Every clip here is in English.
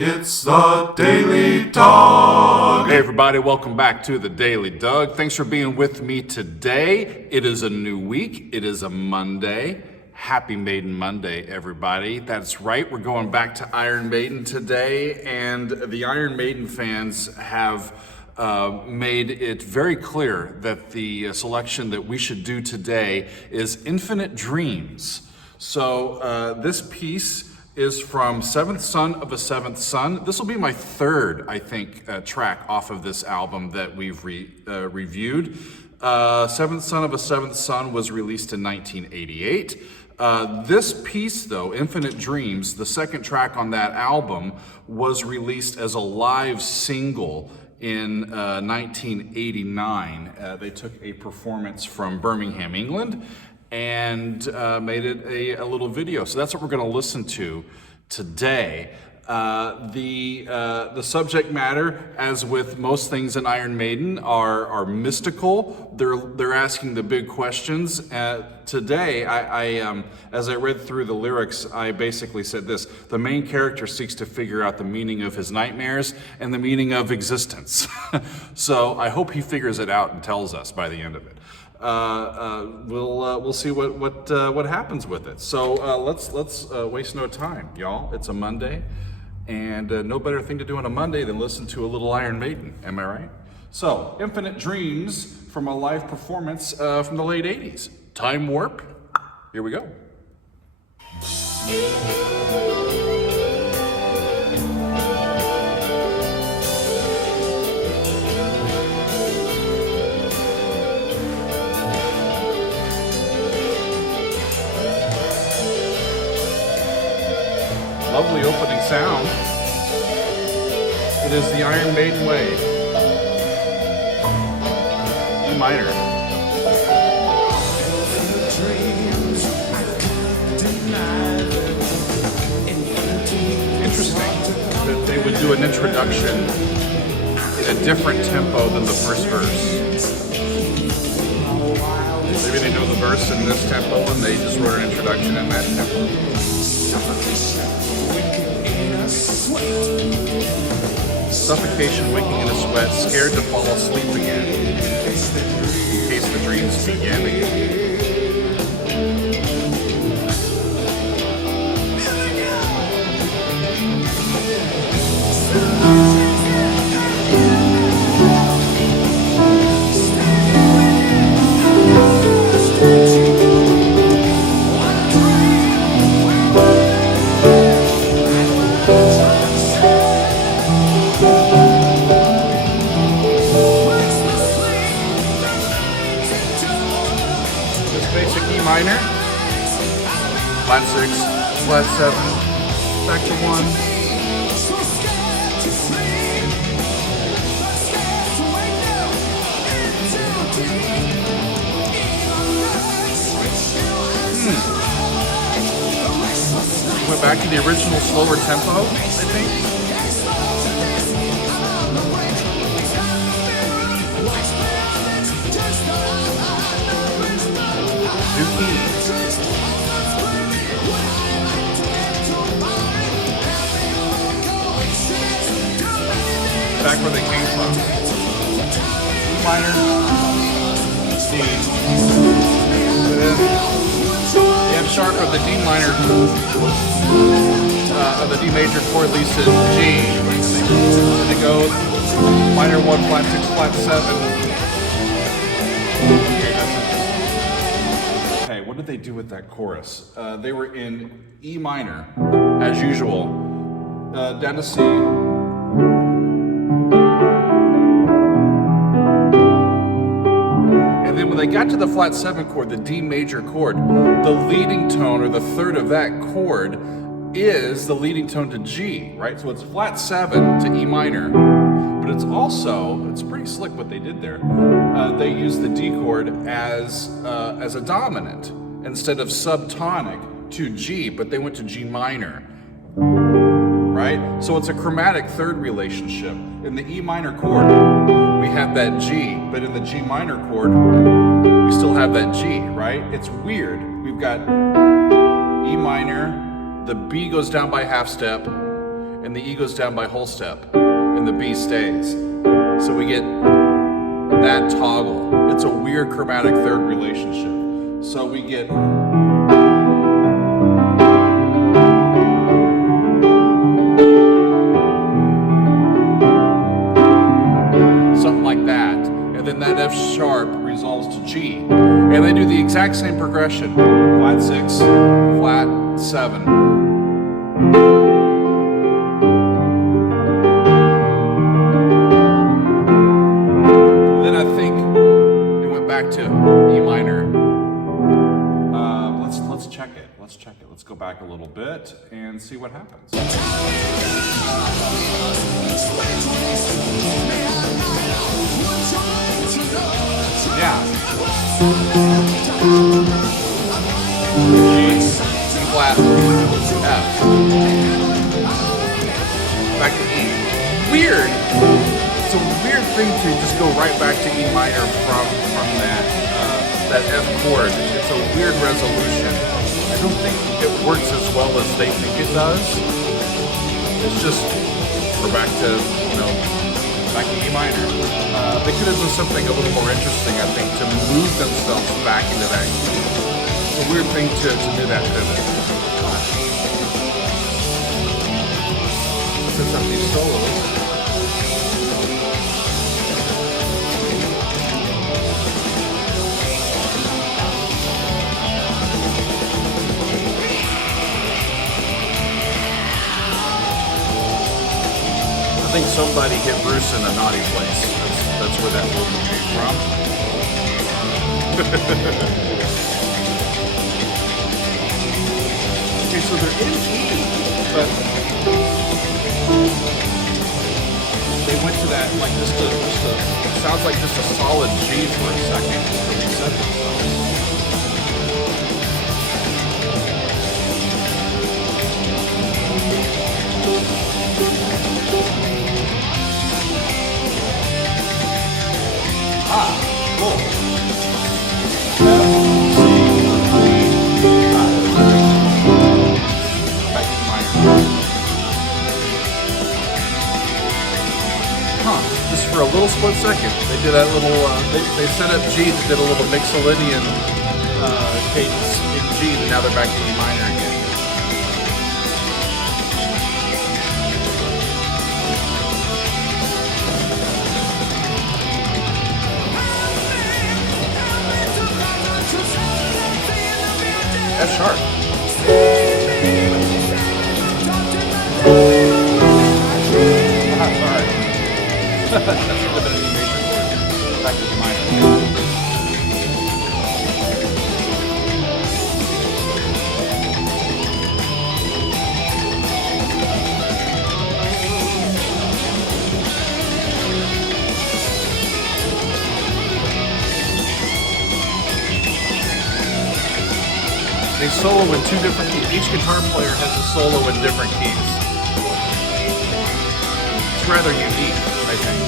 It's the Daily Dog. Hey everybody, welcome back to the Daily Doug. Thanks for being with me today. It is a new week. It is a Monday. Happy Maiden Monday, everybody. That's right, we're going back to Iron Maiden today, and the Iron Maiden fans have made it very clear that the selection that we should do today is Infinite Dreams. So this piece is from Seventh Son of a Seventh Son. This will be my third, I think, track off of this album that we've reviewed. Seventh Son of a Seventh Son was released in 1988. This piece, though, Infinite Dreams, the second track on that album, was released as a live single in 1989. They took a performance from Birmingham, England, and made it a little video. So that's what we're going to listen to today. The subject matter, as with most things in Iron Maiden, are mystical. They're asking the big questions. Today, as I read through the lyrics, I basically said this: the main character seeks to figure out the meaning of his nightmares and the meaning of existence. So I hope he figures it out and tells us by the end of it. We'll see what happens with it. So let's waste no time, y'all. It's a Monday, and no better thing to do on a Monday than listen to a little Iron Maiden. Am I right? So, Infinite Dreams from a live performance from the late '80s. Time Warp. Here we go. Lovely opening sound. It is the Iron Maiden way. E minor. Interesting that they would do an introduction in a different tempo than the first verse. Maybe they know the verse in this tempo and they just wrote an introduction in that tempo. Suffocation, waking in a sweat, scared to fall asleep again, in case the dreams begin again. Basic E minor, flat 6, flat 7, back to 1. Went back to the original slower tempo, I think. Back where they came from. E minor, C. The F sharp of the D minor, of the D major chord leads to G. And it goes minor 1, flat 6, flat 7. Okay, what did they do with that chorus? They were in E minor, as usual, down to C. And then when they got to the flat 7 chord, the D major chord, the leading tone, or the third of that chord, is the leading tone to G, right? So it's flat 7 to E minor, but it's also, it's pretty slick what they did there. They used the D chord as a dominant instead of subtonic to G, but they went to G minor, right? So it's a chromatic third relationship. In the E minor chord, we have that G, but in the G minor chord, we still have that G, right? It's weird. We've got E minor, the B goes down by half step, and and the E goes down by whole step, and the B stays. So we get that toggle. It's a weird chromatic third relationship. So we get something like that, and then that F sharp resolves to G, and they do the exact same progression: flat 6, flat 7. To E minor. Let's check it. Let's check it. Let's go back a little bit and see what happens. Yeah. G, E flat, F. Back to E. Weird. It's a weird thing to just go right back to E minor from that F chord. It's a weird resolution. I don't think it works as well as they think it does. It's just we're back to E minor. They could have done something a little more interesting, I think, to move themselves back into that key. It's a weird thing to do that pivot. Sets up these solos. I think somebody hit Bruce in a naughty place. That's where that movement came from. Okay, so they're in E, but they went to that like sounds like just a solid G for a second to reset themselves. Cool. Just for a little split second, they did that little. They set up G, did a little Mixolydian cadence in G, and now they're back to E minor again. F sharp. Sorry. That should have been an E major chord. Back to E minor. They solo in two different keys. Each guitar player has a solo in different keys. It's rather unique, I think.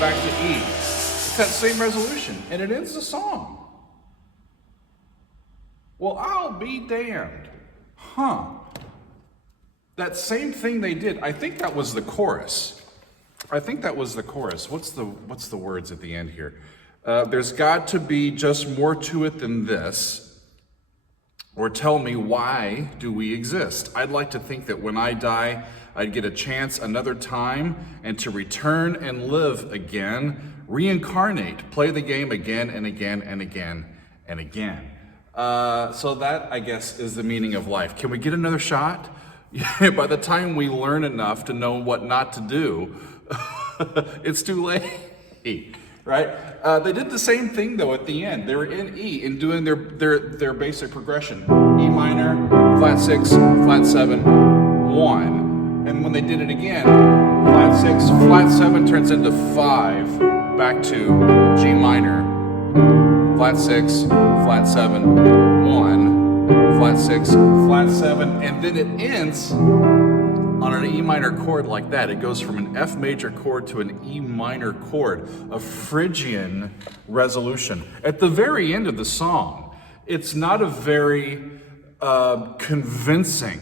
Back to E. It's that same resolution, and it ends the song. Well, I'll be damned. Huh. That same thing they did, I think that was the chorus. What's the words at the end here? There's got to be just more to it than this. Or tell me, why do we exist? I'd like to think that when I die, I'd get a chance another time and to return and live again, reincarnate, play the game again and again and again and again. So that, I guess, is the meaning of life. Can we get another shot? By the time we learn enough to know what not to do, it's too late, right? They did the same thing though at the end. They were in E and doing their basic progression. E minor, flat 6, flat 7, 1. And when they did it again, flat 6, flat 7 turns into 5, back to G minor, flat 6, flat 7, 1. Flat 6, flat 7, and then it ends on an E minor chord like that. It goes from an F major chord to an E minor chord, a Phrygian resolution. At the very end of the song, it's not a very convincing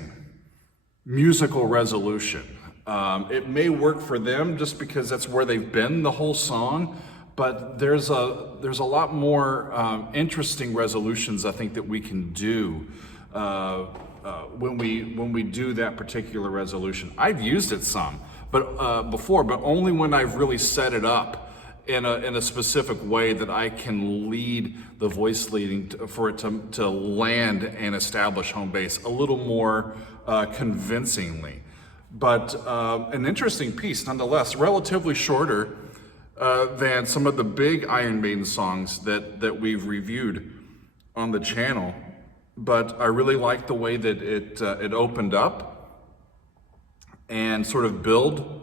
musical resolution. It may work for them just because that's where they've been the whole song, but there's a lot more interesting resolutions I think that we can do when we do that particular resolution. I've used it some, but before, but only when I've really set it up in a specific way that I can lead the voice leading for it to land and establish home base a little more convincingly. But an interesting piece nonetheless, relatively shorter than some of the big Iron Maiden songs that we've reviewed on the channel. But I really like the way that it opened up and sort of build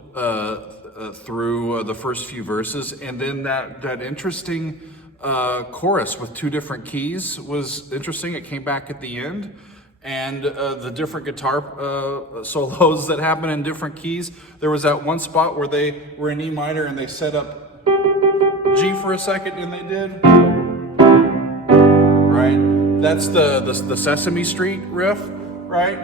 through the first few verses, and then that interesting chorus with 2 different keys was interesting. It came back at the end, and the different guitar solos that happen in different keys. There was that one spot where they were in E minor and they set up G for a second, and they did, right? That's the Sesame Street riff, right?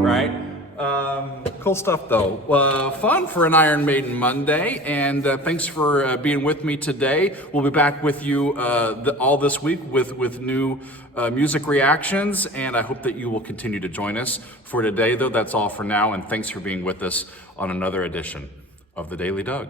Right? Cool stuff though. Fun for an Iron Maiden Monday, and thanks for being with me today. We'll be back with you all this week with new music reactions, and I hope that you will continue to join us. For today though, that's all for now, and thanks for being with us on another edition of The Daily Doug.